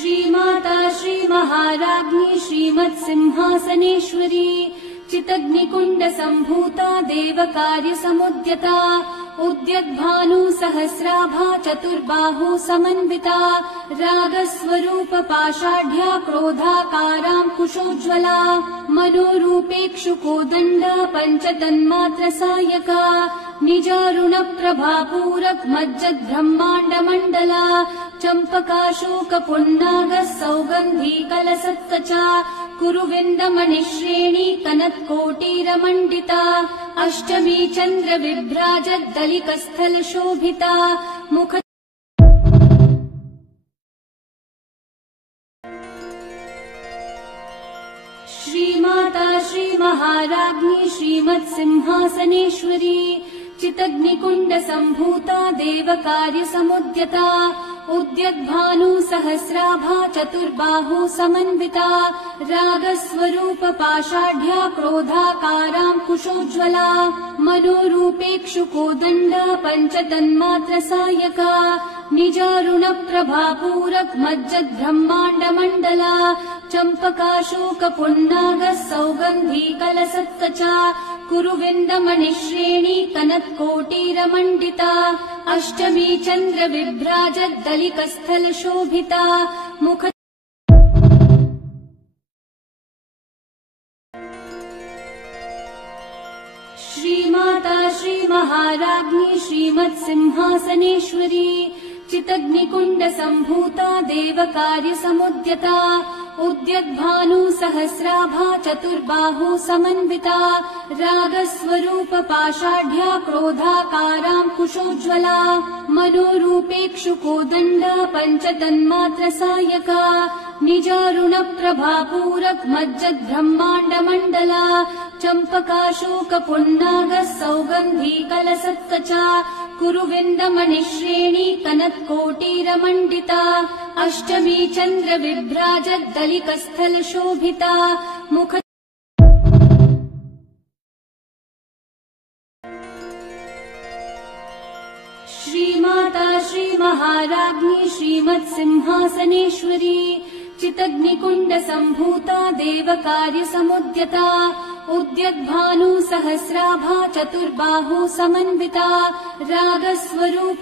श्रीमाता श्रीमहाराज्ञी श्रीमत्सिंहासनेश्वरी चितग्निकुण्ड सम्भूता देवकार्यसमुद्यता उद्यद्भानु सहस्राभा चतुर्बाहु समन्विता रागस्वरूप पाषाढ्या क्रोधाकाराङ्कुशोज्ज्वला मनोरूपेक्षुकोदण्ड पञ्चतन्मात्र सायका निजारुणप्रभापूरक मज्जद्ब्रह्माण्डमण्डला चम्पकाशोकपुन्नाग सौगन्धी कलसत्कचा कुरुविन्दमणिश्रेणी कनत्कोटीरमण्डिता अष्टमी चन्द्रविभ्राजद्दलिकस्थलशोभिता मुख श्रीमाता श्रीमहाराज्ञी श्रीमत्सिंहासनेश्वरी चितग्निकुण्ड सम्भूता देवकार्यसमुद्यता उद्यद्भानु सहस्राभा चतुर्बाहु समन्विता रागस्वरूप पाषाढ्या क्रोधाकाराङ्कुशोज्ज्वला मनोरूपेक्षुकोदण्ड पञ्चतन्मात्र सायका निजारुणप्रभापूरक मज्जद्ब्रह्माण्डमण्डला चम्पकाशोकपुन्नाग सौगन्धी कलसत्कचा कुरुविन्दमणिश्रेणी कनत्कोटीरमण्डिता अष्टमी चन्द्रविभ्राजद्दलिकस्थलशोभिता मुख श्रीमाता श्रीमहाराज्ञी श्रीमत्सिंहासनेश्वरी चितग्निकुण्ड सम्भूता देवकार्यसमुद्यता उद्यद्भानु सहस्राभा चतुर्बाहु समन्विता रागस्वरूप पाषाढ्या क्रोधाकाराङ्कुशोज्ज्वला मनोरूपेक्षुकोदण्ड पञ्चतन्मात्र सायका निजारुणप्रभापूरक मज्जद्ब्रह्माण्डमण्डला चम्पकाशोकपुन्नाग सौगन्धी कलसत्कचा कुरुविन्दमणिश्रेणी कनत्कोटीरमण्डिता अष्टमी चन्द्रविभ्राजद्दलिकस्थलशोभिता मुख श्रीमाता श्रीमहाराज्ञी श्रीमत्सिंहासनेश्वरी चितग्निकुण्ड सम्भूता देवकार्यसमुद्यता उद्यद्भानु सहस्राभा चतुर्बाहु समन्विता रागस्वरूप